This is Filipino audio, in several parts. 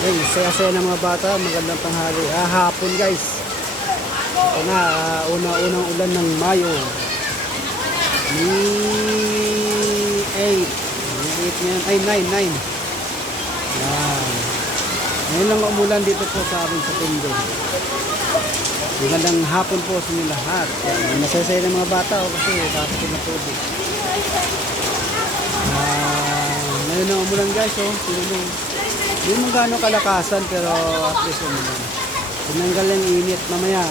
Ay, saya-saya ng mga bata. Magandang tanghali. Hapon guys. Ito na, unang ulan ng Mayo. May 8. May 8 niyan. Ay, 9. Yan. Ngayon lang umulan dito po sa amin sa Tondo. Magandang hapon po sa inyo lahat. Yan. Masaya-saya ng mga bata kasi kapatid na tubig. Ngayon lang umulan guys. Hindi mo gaano kalakasan pero at least umulan. Tinanggal yung init mamaya.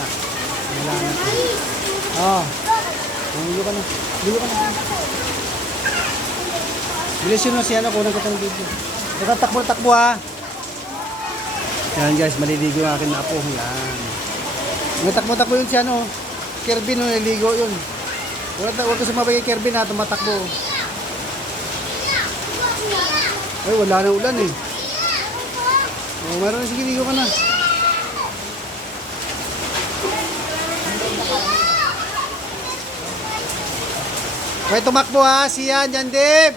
Wala na po. Lulo ka na. Bilis yun si ano, kulang kitang video. Takbo ha. Yan guys, maliligo yung akin na apo. Yan. Takbo yun si ano. Kirby no, naliligo yun. Huwag ka sumabay kay Kirby na, tumatakbo. Ay, wala na ulan eh. Meron na, sige, ligo ka na. Okay, tumakbo ha, siya, Jandip!